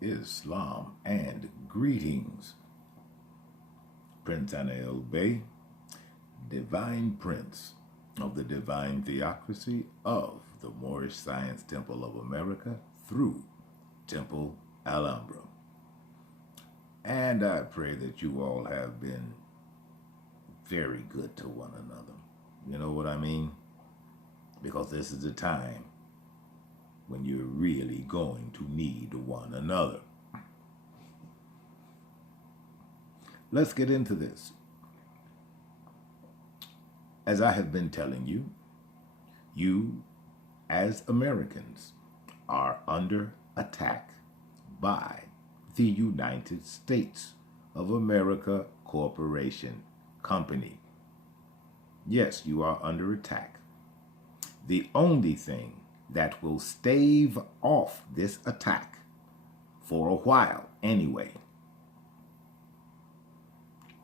Islam, and greetings. Princeanaelbey, Divine Prince of the Divine Theocracy of the Moorish Science Temple of America through Temple Alhambra. And I pray that you all have been very good to one another. You know what I mean? Because this is the time when you're really going to need one another. Let's get into this. As I have been telling you, you as Americans are under attack by the United States of America Corporation Company. Yes, you are under attack. The only thing that will stave off this attack, for a while anyway,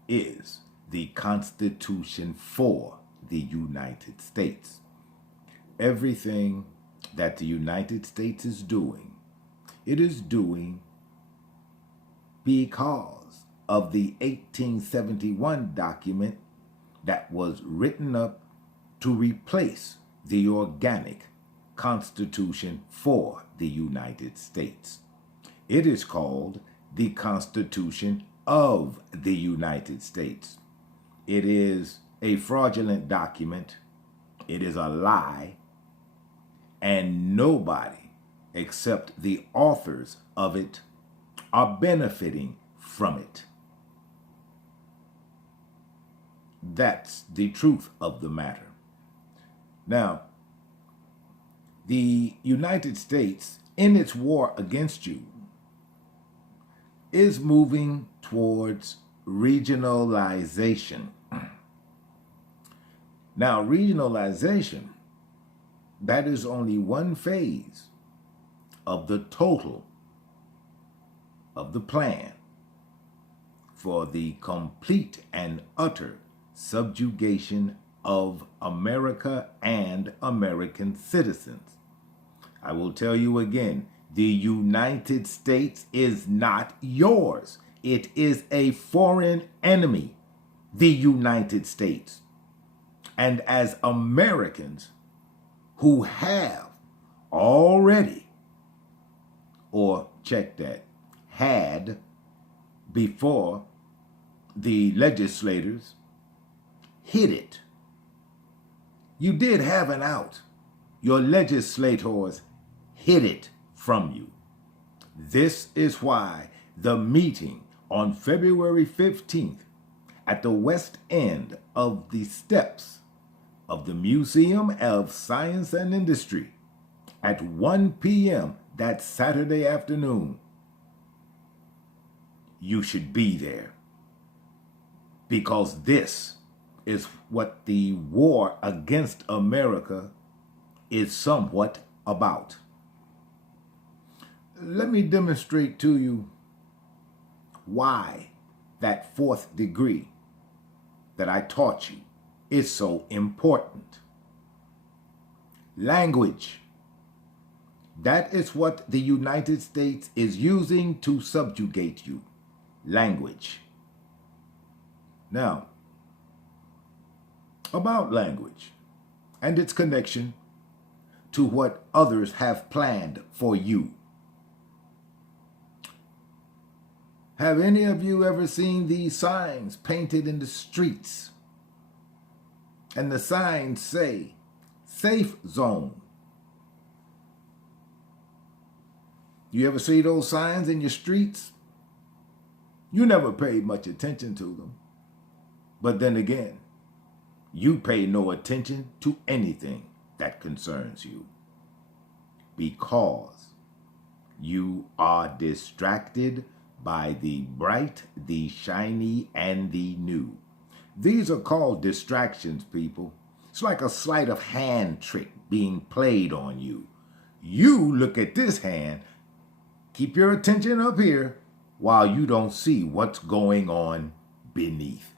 is the Constitution for the United States. Everything that the United States is doing, it is doing because of the 1871 document that was written up to replace the organic Constitution for the United States. It is called the Constitution of the United States. It is a fraudulent document. It is a lie. And nobody except the authors of it are benefiting from it. That's the truth of the matter. Now, the United States, in its war against you, is moving towards regionalization. Now, regionalization, that is only one phase of the total of the plan for the complete and utter subjugation of America and American citizens. I will tell you again, the United States is not yours. It is a foreign enemy, the United States. And as Americans who have already, or check that, had before the legislators hid it. You did have an out. Your legislators hid it from you. This is why the meeting on February 15th at the west end of the steps of the Museum of Science and Industry at 1 p.m. that Saturday afternoon, you should be there, because this is what the war against America is somewhat about. Let me demonstrate to you why that fourth degree that I taught you is so important. Language. That is what the United States is using to subjugate you. Language. Now, about language and its connection to what others have planned for you. Have any of you ever seen these signs painted in the streets? And the signs say, safe zone. You ever see those signs in your streets? You never paid much attention to them. But then again, you pay no attention to anything that concerns you, because you are distracted by the bright, the shiny, and the new. These are called distractions, people. It's like a sleight of hand trick being played on you. You look at this hand, keep your attention up here, while you don't see what's going on beneath.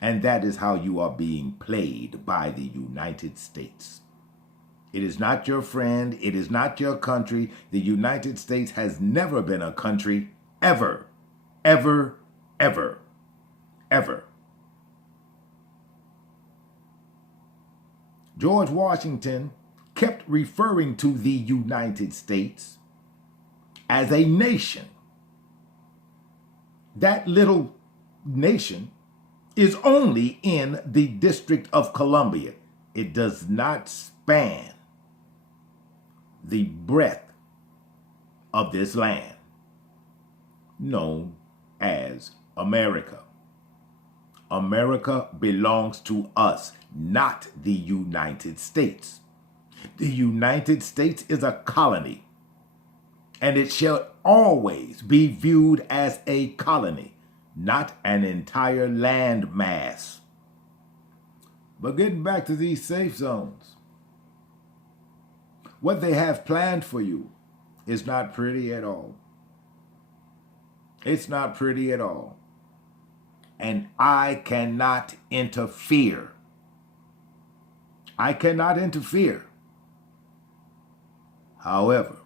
And that is how you are being played by the United States. It is not your friend. It is not your country. The United States has never been a country, ever, ever, ever, ever. George Washington kept referring to the United States as a nation. That little nation is only in the District of Columbia. It does not span the breadth of this land, known as America. America belongs to us, not the United States. The United States is a colony, and it shall always be viewed as a colony, not an entire land mass. But getting back to these safe zones, what they have planned for you is not pretty at all. It's not pretty at all. And I cannot interfere. I cannot interfere. However,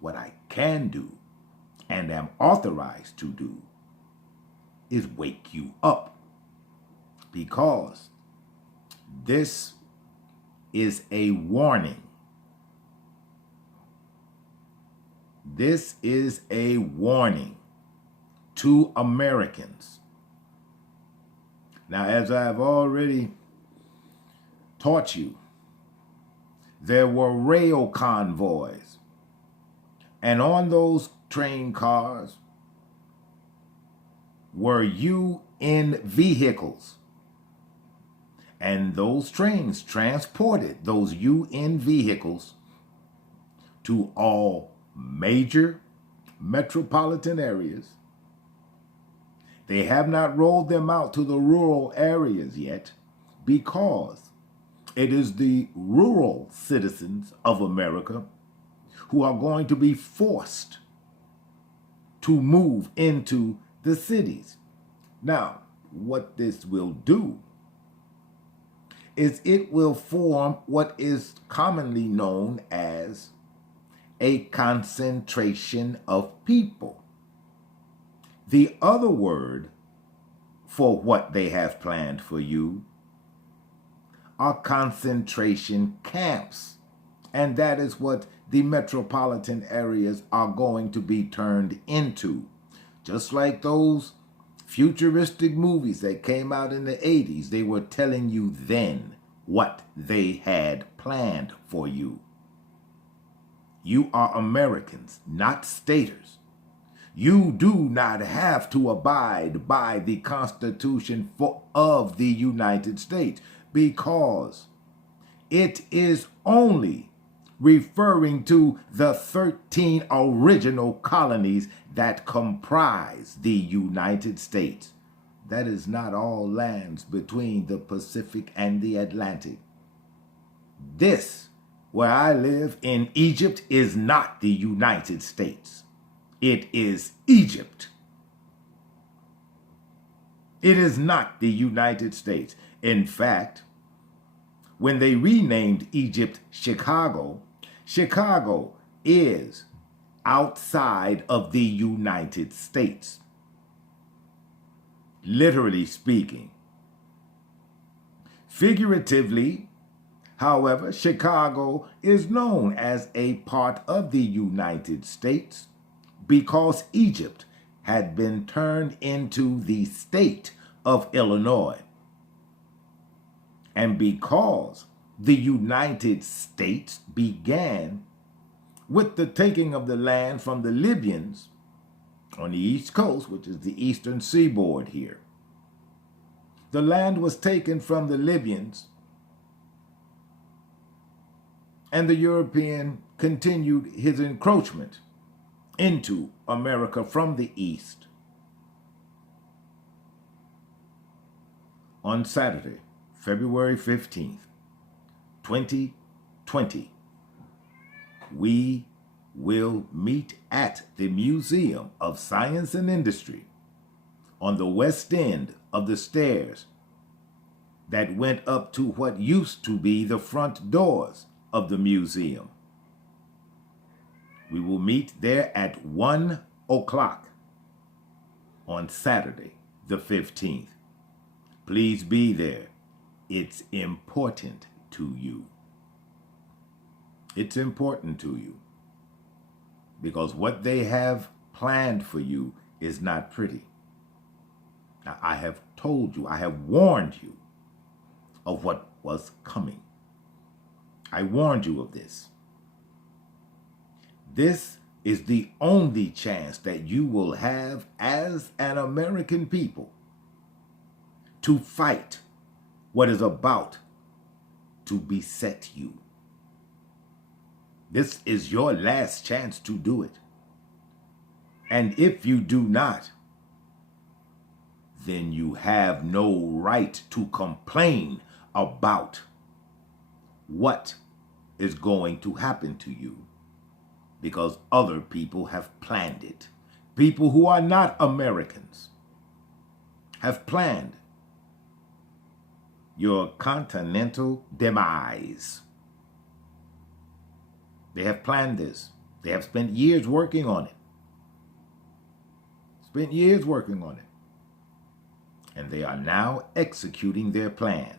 what I can do and am authorized to do is wake you up, because this is a warning. This is a warning to Americans. Now, as I've already taught you, there were rail convoys, and on those train cars were UN vehicles, and those trains transported those UN vehicles to all major metropolitan areas. They have not rolled them out to the rural areas yet, because it is the rural citizens of America who are going to be forced to move into the cities. Now, what this will do is it will form what is commonly known as a concentration of people. The other word for what they have planned for you are concentration camps. And that is what the metropolitan areas are going to be turned into. Just like those futuristic movies that came out in the 80s, they were telling you then what they had planned for you. You are Americans, not staters. You do not have to abide by the Constitution of the United States, because it is only referring to the 13 original colonies that comprise the United States. That is not all lands between the Pacific and the Atlantic. This, where I live in Egypt, is not the United States. It is Egypt. It is not the United States. In fact, when they renamed Egypt Chicago, Chicago is outside of the United States, literally speaking. Figuratively, however, Chicago is known as a part of the United States because Egypt had been turned into the state of Illinois. And because the United States began with the taking of the land from the Libyans on the East Coast, which is the eastern seaboard here. The land was taken from the Libyans, and the European continued his encroachment into America from the east. On Saturday, February 15th, 2020, we will meet at the Museum of Science and Industry on the west end of the stairs that went up to what used to be the front doors of the museum. We will meet there at 1 o'clock on Saturday, the 15th. Please be there. It's important to you. It's important to you because what they have planned for you is not pretty. Now, I have told you, I have warned you of what was coming. I warned you of this. This is the only chance that you will have as an American people to fight what is about to beset you. This is your last chance to do it. And if you do not, then you have no right to complain about what is going to happen to you, because other people have planned it. People who are not Americans have planned your continental demise. They have planned this. They have spent years working on it. Spent years working on it. And they are now executing their plan.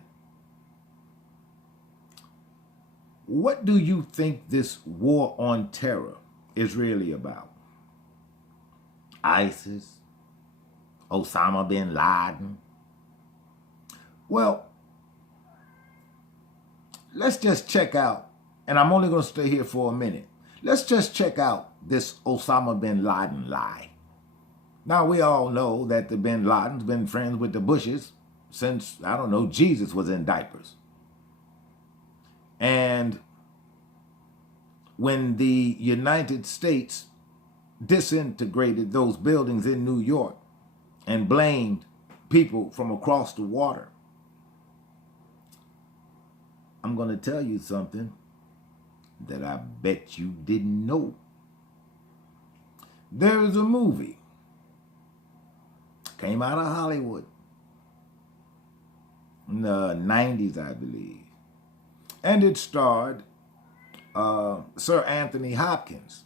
What do you think this war on terror is really about? ISIS? Osama bin Laden? Well, let's just check out, and I'm only going to stay here for a minute. Let's just check out this Osama bin Laden lie. Now, we all know that the bin Laden's been friends with the Bushes since, I don't know, Jesus was in diapers. And when the United States disintegrated those buildings in New York and blamed people from across the water, I'm going to tell you something that I bet you didn't know. There is a movie, came out of Hollywood in the 90s, I believe. And it starred Sir Anthony Hopkins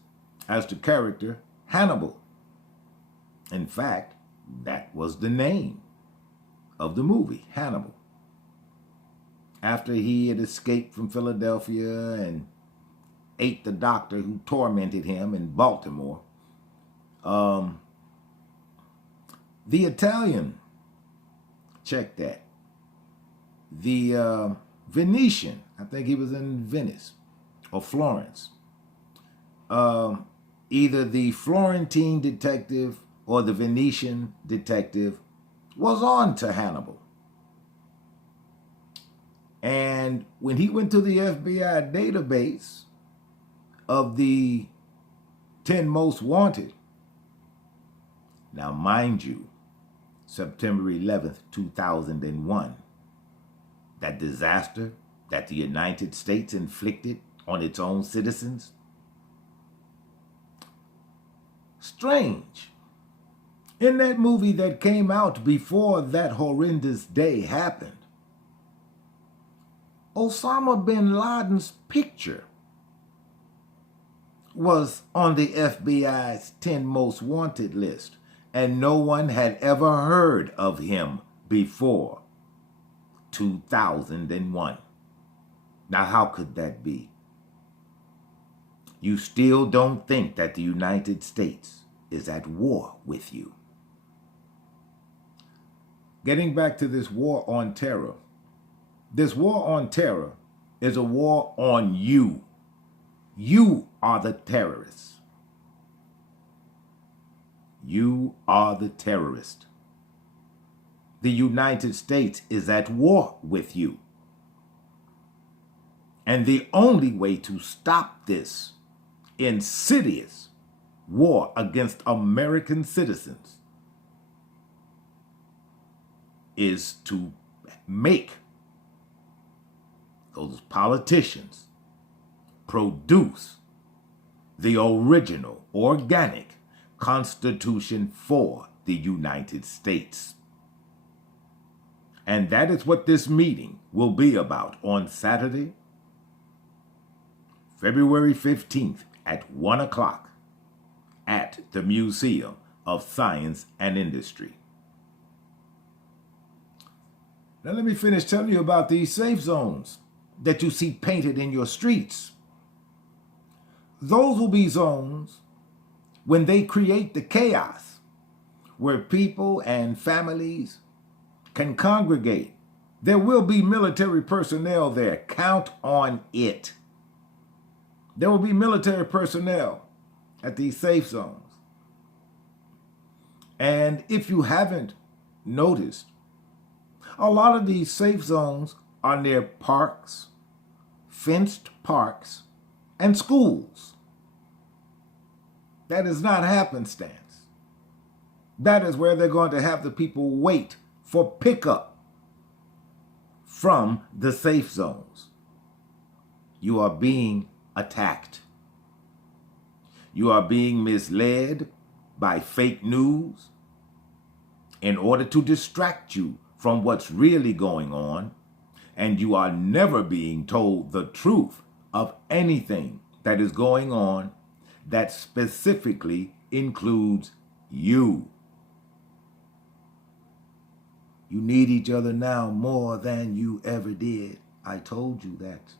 as the character Hannibal. In fact, that was the name of the movie, Hannibal. After he had escaped from Philadelphia and ate the doctor who tormented him in Baltimore, the Italian, check that, the Venetian, I think he was in Venice or Florence, either the Florentine detective or the Venetian detective was on to Hannibal. And when he went to the FBI database of the 10 most wanted, now mind you, September 11th, 2001, that disaster that the United States inflicted on its own citizens. Strange. In that movie that came out before that horrendous day happened, Osama bin Laden's picture was on the FBI's 10 most wanted list, and no one had ever heard of him before 2001. Now, how could that be? You still don't think that the United States is at war with you. Getting back to this war on terror. This war on terror is a war on you. You are the terrorists. You are the terrorist. The United States is at war with you. And the only way to stop this insidious war against American citizens is to make those politicians produce the original, organic Constitution for the United States. And that is what this meeting will be about on Saturday, February 15th at 1 o'clock at the Museum of Science and Industry. Now let me finish telling you about these safe zones that you see painted in your streets. Those will be zones when they create the chaos where people and families can congregate. There will be military personnel there. Count on it. There will be military personnel at these safe zones. And if you haven't noticed, a lot of these safe zones are near parks, fenced parks, and schools. That is not happenstance. That is where they're going to have the people wait for pickup from the safe zones. You are being attacked. You are being misled by fake news in order to distract you from what's really going on, and you are never being told the truth of anything that is going on that specifically includes you. You need each other now more than you ever did. I told you that.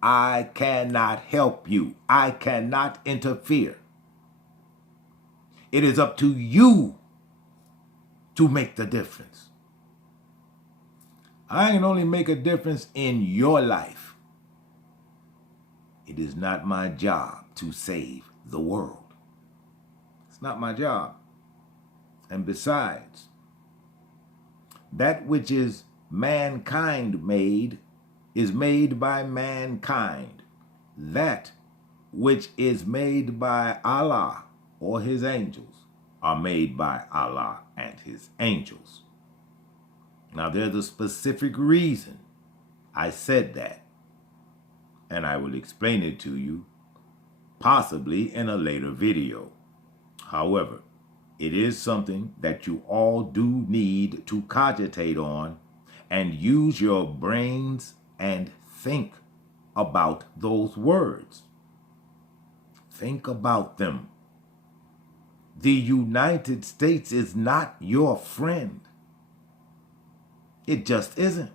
I cannot help you. I cannot interfere. It is up to you to make the difference. I can only make a difference in your life. It is not my job to save the world. It's not my job. And besides, that which is mankind made is made by mankind. That which is made by Allah or his angels are made by Allah and his angels. Now there's a specific reason I said that, and I will explain it to you possibly in a later video. However, it is something that you all do need to cogitate on and use your brains and think about those words. Think about them. The United States is not your friend. It just isn't.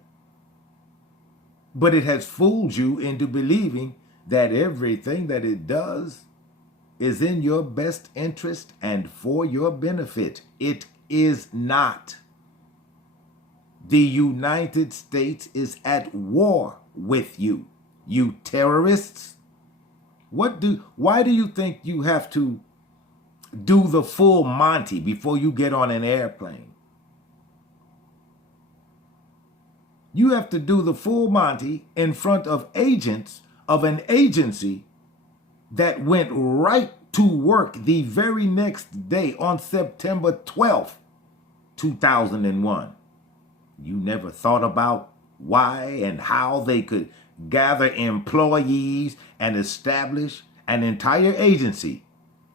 But it has fooled you into believing that everything that it does is in your best interest and for your benefit. It is not. The United States is at war with you, you terrorists. Why do you think you have to do the full Monty before you get on an airplane? You have to do the full Monty in front of agents of an agency that went right to work the very next day on September 12th, 2001. You never thought about why and how they could gather employees and establish an entire agency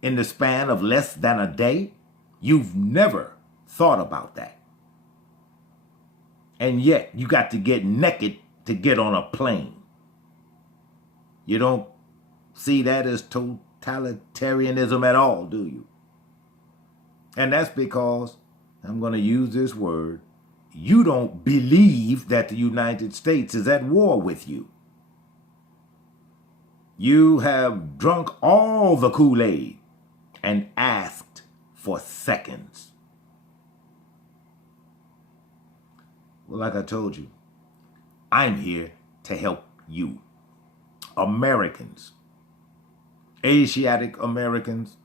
in the span of less than a day? You've never thought about that. And yet you got to get naked to get on a plane. You don't see that as totalitarianism at all, do you? And that's because, I'm going to use this word, you don't believe that the United States is at war with you. You have drunk all the Kool-Aid and asked for seconds. Well, like I told you, I'm here to help you. Americans, Asiatic Americans,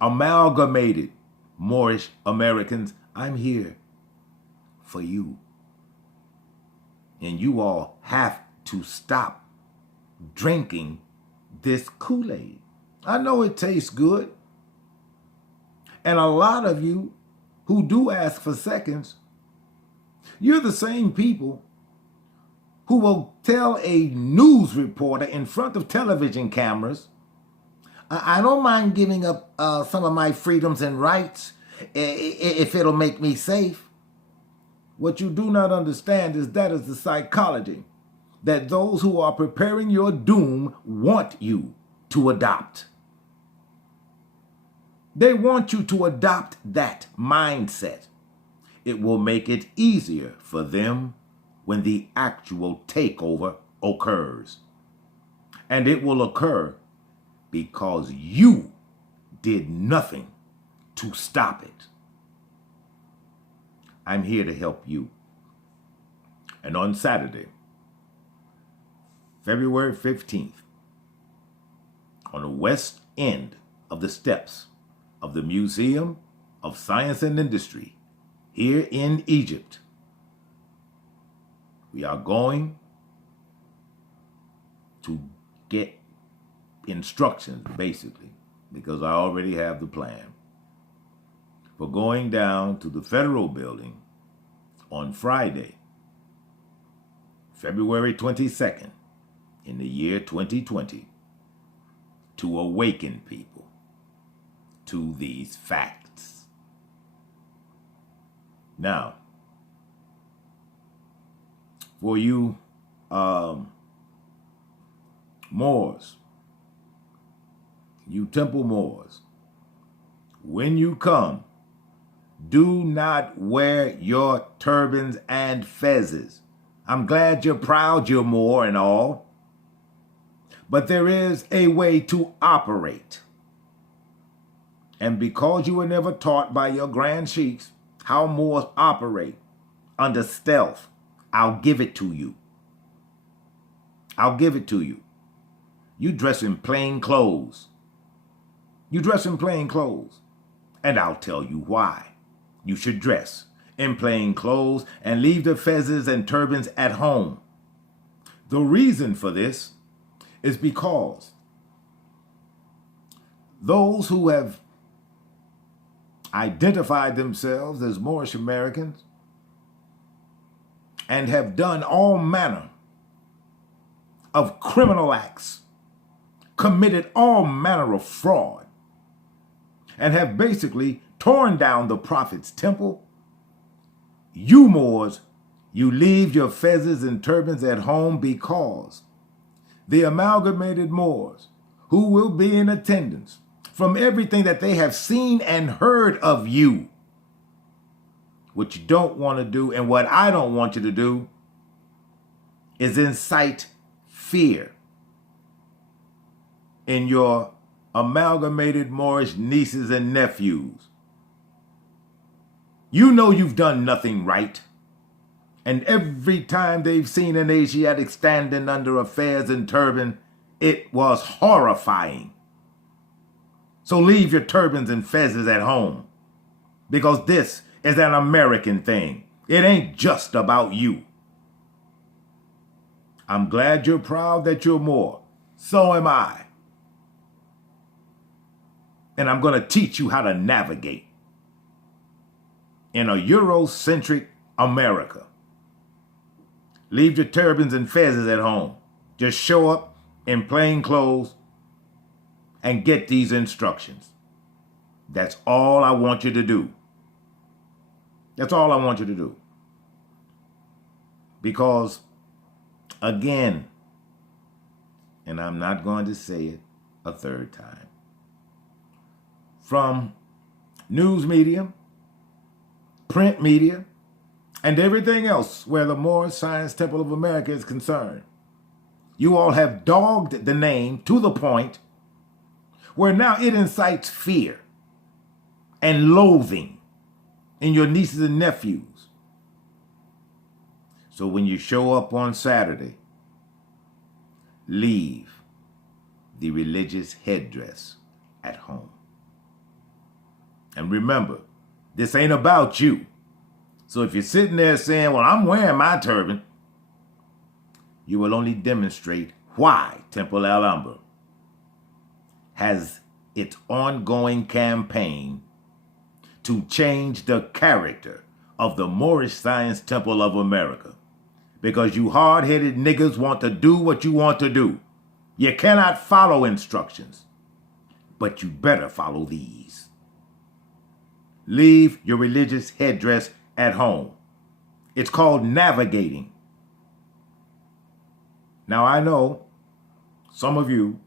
Amalgamated Moorish Americans, I'm here for you. And you all have to stop drinking this Kool-Aid. I know it tastes good. And a lot of you who do ask for seconds, you're the same people who will tell a news reporter in front of television cameras, I don't mind giving up some of my freedoms and rights if it'll make me safe. What you do not understand is that is the psychology that those who are preparing your doom want you to adopt. They want you to adopt that mindset. It will make it easier for them when the actual takeover occurs. And it will occur because you did nothing to stop it. I'm here to help you. And on Saturday, February 15th, on the west end of the steps of the Museum of Science and Industry here in Egypt, we are going to get instructions, basically, because I already have the plan, for going down to the federal building on Friday, February 22nd, in the year 2020, to awaken people to these facts. Now, for you Moors, you temple Moors, when you come, do not wear your turbans and fezzes. I'm glad you're proud you're Moor and all, but there is a way to operate. And because you were never taught by your grand sheiks how Moors operate under stealth, I'll give it to you. I'll give it to you. You dress in plain clothes. You dress in plain clothes. And I'll tell you why you should dress in plain clothes and leave the fezzes and turbans at home. The reason for this is because those who have identified themselves as Moorish Americans and have done all manner of criminal acts, committed all manner of fraud, and have basically torn down the Prophet's temple, you Moors, you leave your fezzes and turbans at home because the Amalgamated Moors, who will be in attendance, from everything that they have seen and heard of you, what you don't want to do and what I don't want you to do is incite fear in your amalgamated Moorish nieces and nephews. You know you've done nothing right. And every time they've seen an Asiatic standing under a fez and turban, it was horrifying. So leave your turbans and fezzes at home, because this is an American thing. It ain't just about you. I'm glad you're proud that you're Moor. So am I. And I'm going to teach you how to navigate in a Eurocentric America. Leave your turbans and fezzes at home. Just show up in plain clothes and get these instructions. That's all I want you to do. That's all I want you to do. Because, again, and I'm not going to say it a third time, from news media, print media, and everything else where the Moorish Science Temple of America is concerned, you all have dogged the name to the point where now it incites fear and loathing in your nieces and nephews. So when you show up on Saturday, leave the religious headdress at home. And remember, this ain't about you. So if you're sitting there saying, well, I'm wearing my turban, you will only demonstrate why Temple Al-Amba has its ongoing campaign to change the character of the Moorish Science Temple of America. Because you hard-headed niggas want to do what you want to do. You cannot follow instructions, but you better follow these. Leave your religious headdress at home. It's called navigating. Now, I know some of you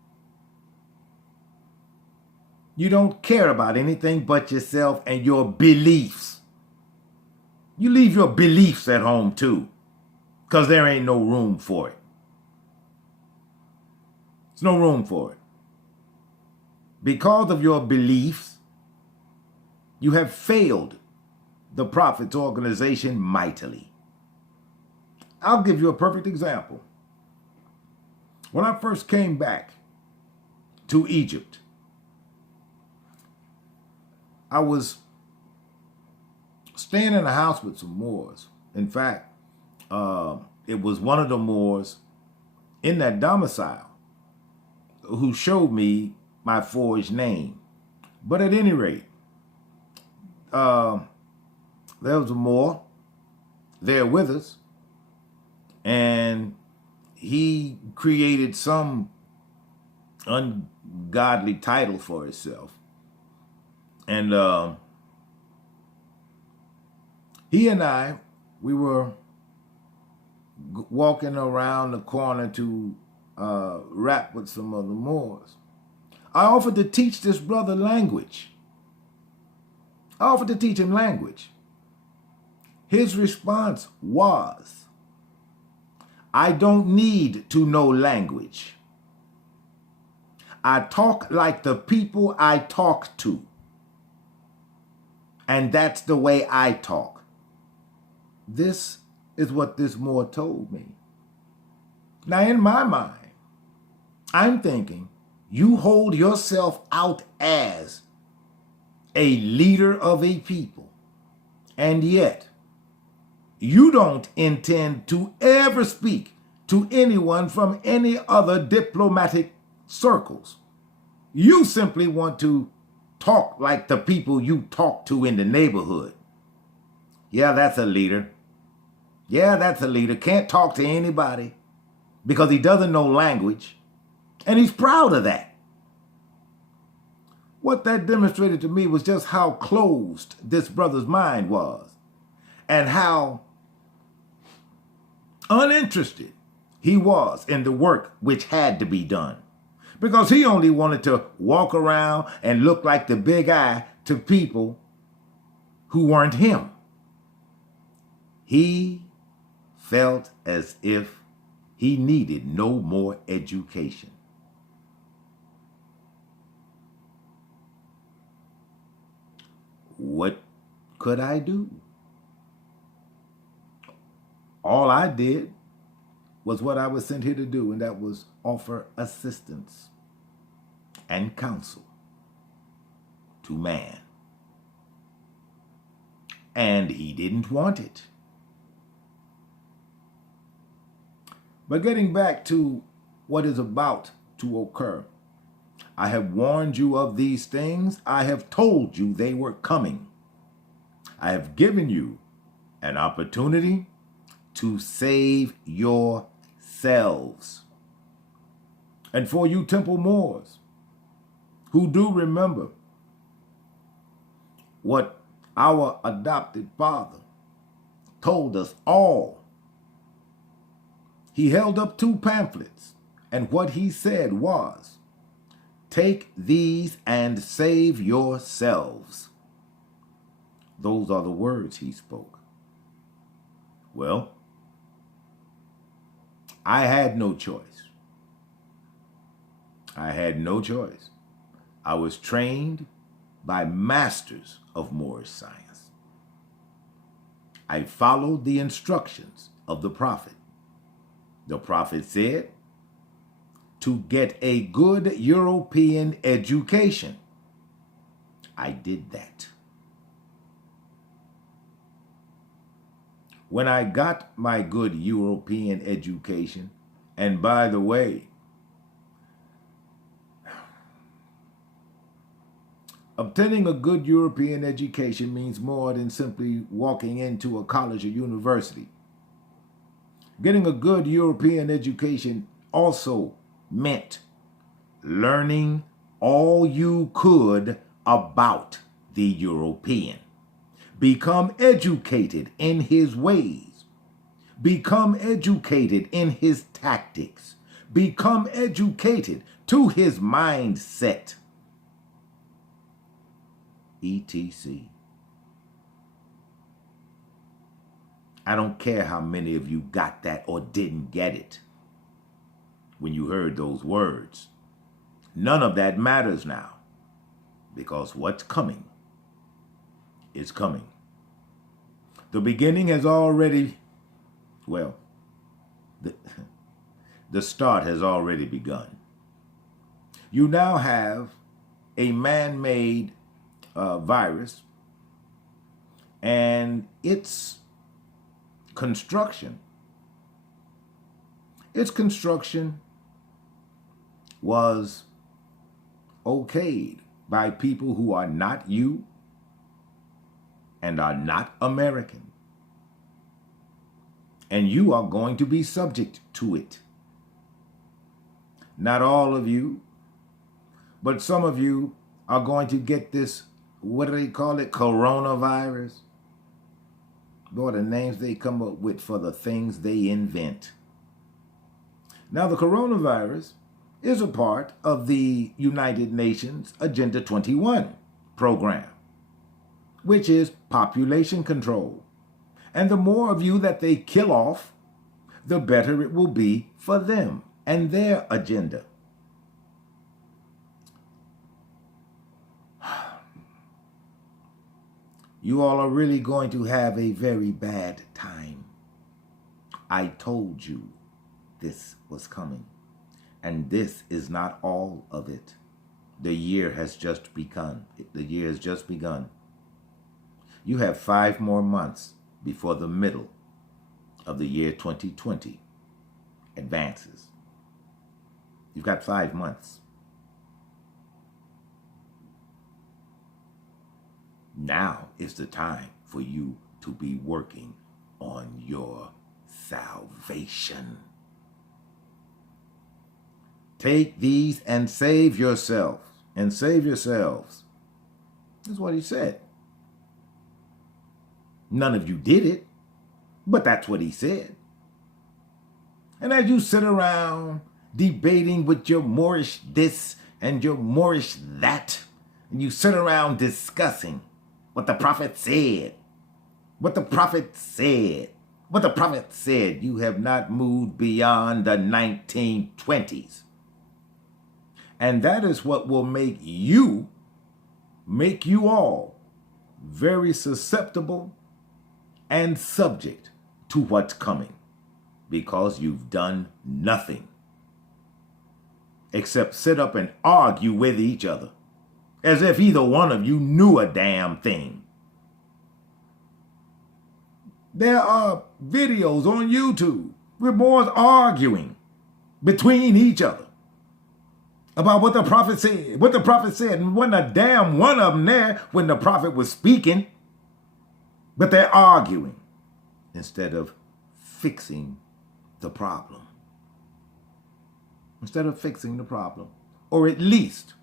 don't care about anything but yourself and your beliefs. You leave your beliefs at home too, because there ain't no room for it. There's no room for it. Because of your beliefs, you have failed the Prophet's organization mightily. I'll give you a perfect example. When I first came back to Egypt, I was staying in a house with some Moors. In fact, it was one of the Moors in that domicile who showed me my forged name. But at any rate, there was a Moor there with us, and he created some ungodly title for himself. And he and I, we were walking around the corner to rap with some other Moors. I offered to teach this brother language. I offered to teach him language. His response was, I don't need to know language. I talk like the people I talk to. And that's the way I talk. This is what this Moor told me. Now, in my mind, I'm thinking, you hold yourself out as a leader of a people, and yet you don't intend to ever speak to anyone from any other diplomatic circles. You simply want to talk like the people you talk to in the neighborhood. Yeah, that's a leader. Yeah, that's a leader. Can't talk to anybody because he doesn't know language, and he's proud of that. What that demonstrated to me was just how closed this brother's mind was and how uninterested he was in the work which had to be done, because he only wanted to walk around and look like the big eye to people who weren't him. He felt as if he needed no more education. What could I do? All I did was what I was sent here to do, and that was offer assistance and counsel to man. And he didn't want it. But getting back to what is about to occur, I have warned you of these things. I have told you they were coming. I have given you an opportunity to save yourselves. And for you temple Moors who do remember what our adopted father told us all, he held up 2 pamphlets, and what he said was, take these and save yourselves. Those are the words he spoke. Well, I had no choice. I had no choice. I was trained by masters of Moorish science. I followed the instructions of the Prophet. The Prophet said, to get a good European education. I did that. When I got my good European education, and by the way, obtaining a good European education means more than simply walking into a college or university. Getting a good European education also meant learning all you could about the European. Become educated in his ways. Become educated in his tactics. Become educated to his mindset. etc. I don't care how many of you got that or didn't get it when you heard those words. None of that matters now, because what's coming is coming. The beginning has already, well, the start has already begun. You now have a man-made virus, and its construction was okayed by people who are not you and are not American. And you are going to be subject to it. Not all of you, but some of you are going to get this, what do they call it, coronavirus? Boy, the names they come up with for the things they invent. Now, the coronavirus is a part of the United Nations Agenda 21 program, which is population control. And the more of you that they kill off, the better it will be for them and their agenda. You all are really going to have a very bad time. I told you this was coming. And this is not all of it. The year has just begun. The year has just begun. You have 5 more months before the middle of the year 2020 advances. You've got 5 months. Now is the time for you to be working on your salvation. Take these and save yourself, and save yourselves. That's what he said. None of you did it, but that's what he said. And as you sit around debating with your Moorish this and your Moorish that, and you sit around discussing what the prophet said, what the prophet said, what the prophet said, you have not moved beyond the 1920s. And that is what will make you all very susceptible and subject to what's coming, because you've done nothing except sit up and argue with each other as if either one of you knew a damn thing. There are videos on YouTube with Moors arguing between each other about what the prophet said, and wasn't a damn one of them there when the prophet was speaking, but they're arguing instead of fixing the problem. Instead of fixing the problem, or at least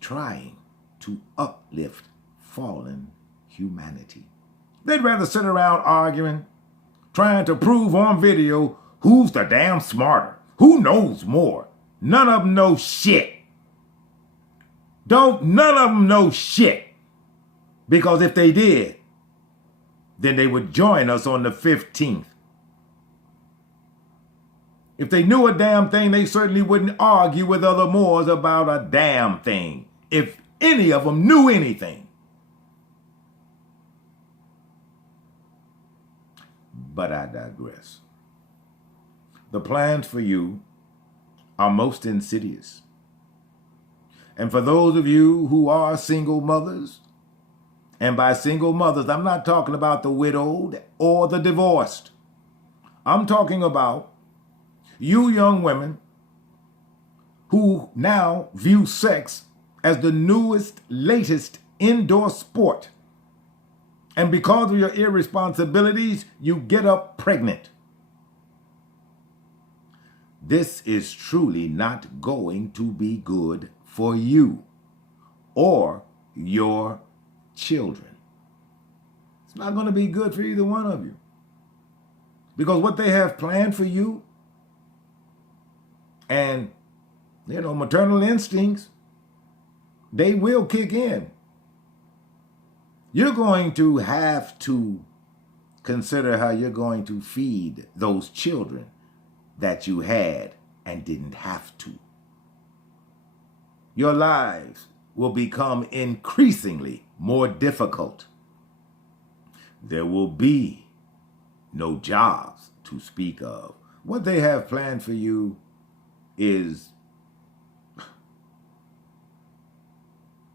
trying to uplift fallen humanity. They'd rather sit around arguing, trying to prove on video who's the damn smarter, who knows more. None of them know shit. None of them know shit. Because if they did, then they would join us on the 15th. If they knew a damn thing, they certainly wouldn't argue with other Moors about a damn thing, if any of them knew anything. But I digress. The plans for you are most insidious. And for those of you who are single mothers, and by single mothers, I'm not talking about the widowed or the divorced. I'm talking about you young women who now view sex as the newest, latest indoor sport. And because of your irresponsibilities, you get up pregnant. This is truly not going to be good for you or your children. It's not going to be good for either one of you. Because what they have planned for you and, maternal instincts, they will kick in. You're going to have to consider how you're going to feed those children that you had and didn't have to. Your lives will become increasingly more difficult. There will be no jobs to speak of. What they have planned for you is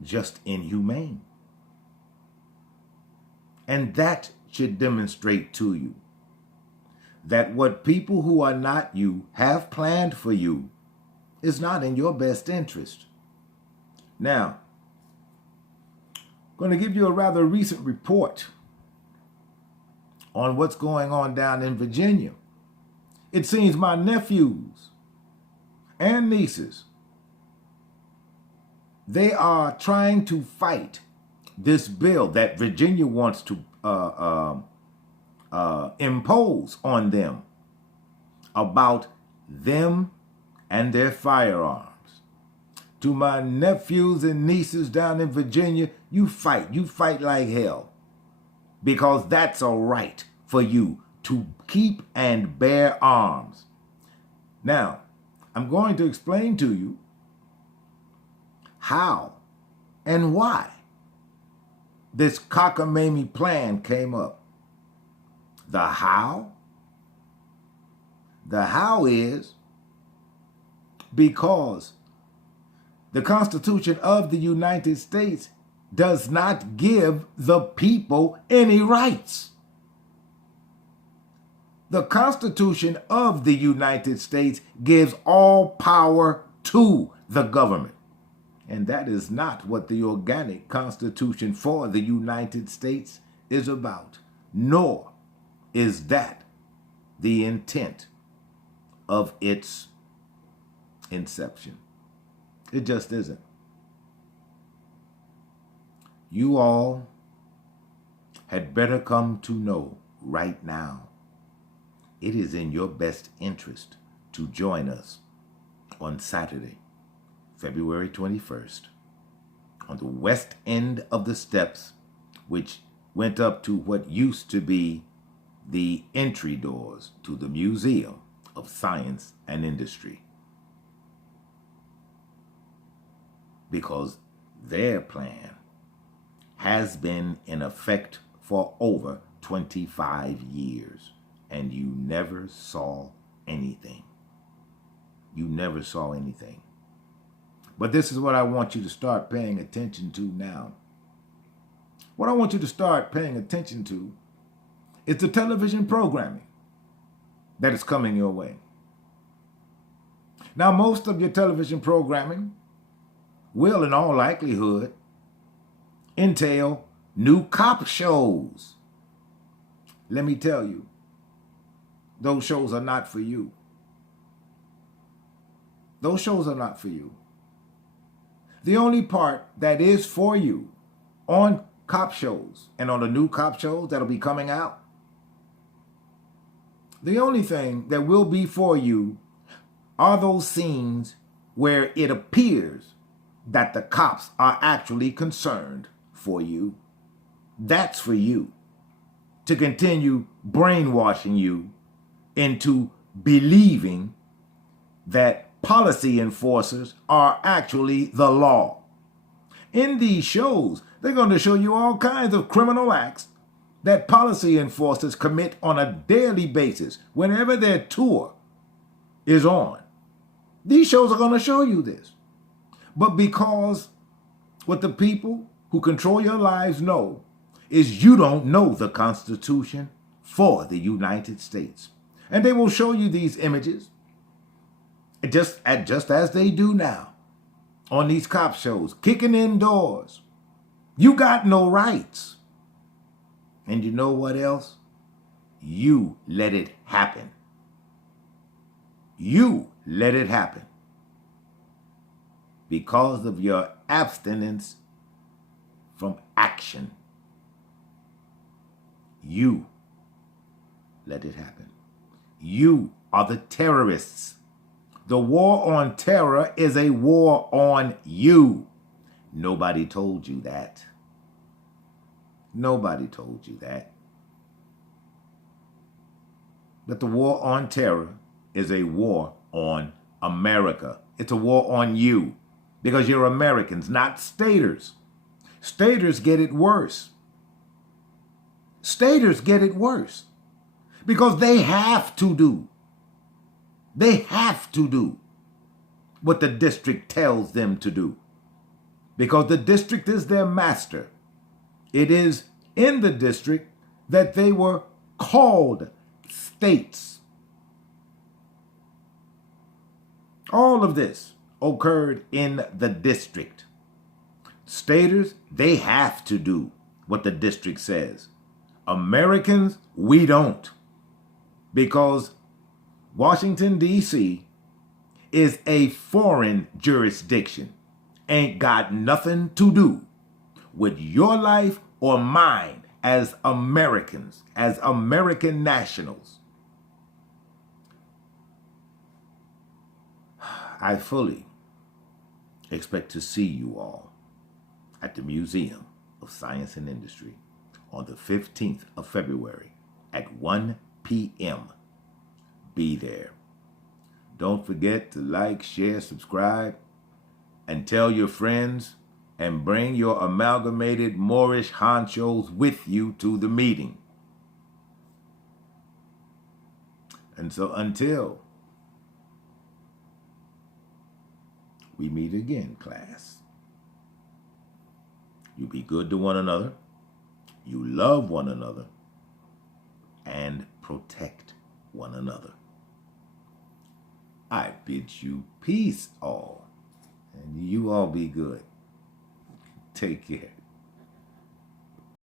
just inhumane. And that should demonstrate to you that what people who are not you have planned for you is not in your best interest. Now, I'm going to give you a rather recent report on what's going on down in Virginia. It seems my nephews and nieces, they are trying to fight this bill that Virginia wants to impose on them about them and their firearms. To my nephews and nieces down in Virginia, you fight like hell, because that's a right for you to keep and bear arms. Now, I'm going to explain to you how and why this cockamamie plan came up. The how? The how is because the Constitution of the United States does not give the people any rights. The Constitution of the United States gives all power to the government. And that is not what the organic Constitution for the United States is about, nor is that the intent of its inception. It just isn't. You all had better come to know right now, it is in your best interest to join us on Saturday, February 21st, on the west end of the steps, which went up to what used to be the entry doors to the Museum of Science and Industry. Because their plan has been in effect for over 25 years, and you never saw anything. You never saw anything. But this is what I want you to start paying attention to now. What I want you to start paying attention to is the television programming that is coming your way. Now, most of your television programming will, in all likelihood, entail new cop shows. Let me tell you, those shows are not for you. Those shows are not for you. The only part that is for you on cop shows and on the new cop shows that'll be coming out, the only thing that will be for you are those scenes where it appears that the cops are actually concerned for you. That's for you, to continue brainwashing you into believing that policy enforcers are actually the law. In these shows, they're going to show you all kinds of criminal acts that policy enforcers commit on a daily basis whenever their tour is on. These shows are going to show you this. But because what the people who control your lives know is you don't know the Constitution for the United States. And they will show you these images just as they do now on these cop shows, kicking in doors. You got no rights. And you know what else? You let it happen. You let it happen. Because of your abstinence from action. You let it happen. You are the terrorists. The war on terror is a war on you. Nobody told you that. Nobody told you that. But the war on terror is a war on America. It's a war on you because you're Americans, not staters. Staters get it worse. Staters get it worse because they have to do what the district tells them to do because the district is their master. It is in the district that they were called states. All of this occurred in the district. Staters, they have to do what the district says. Americans, we don't. Because Washington, D.C. is a foreign jurisdiction. Ain't got nothing to do with your life or mine as Americans, as American nationals. I fully expect to see you all at the Museum of Science and Industry on the 15th of February at 1 p.m. Be there. Don't forget to like, share, subscribe, and tell your friends, and bring your amalgamated Moorish honchos with you to the meeting. And so until we meet again, class, you be good to one another, you love one another, and protect one another. I bid you peace all, and you all be good. Take care.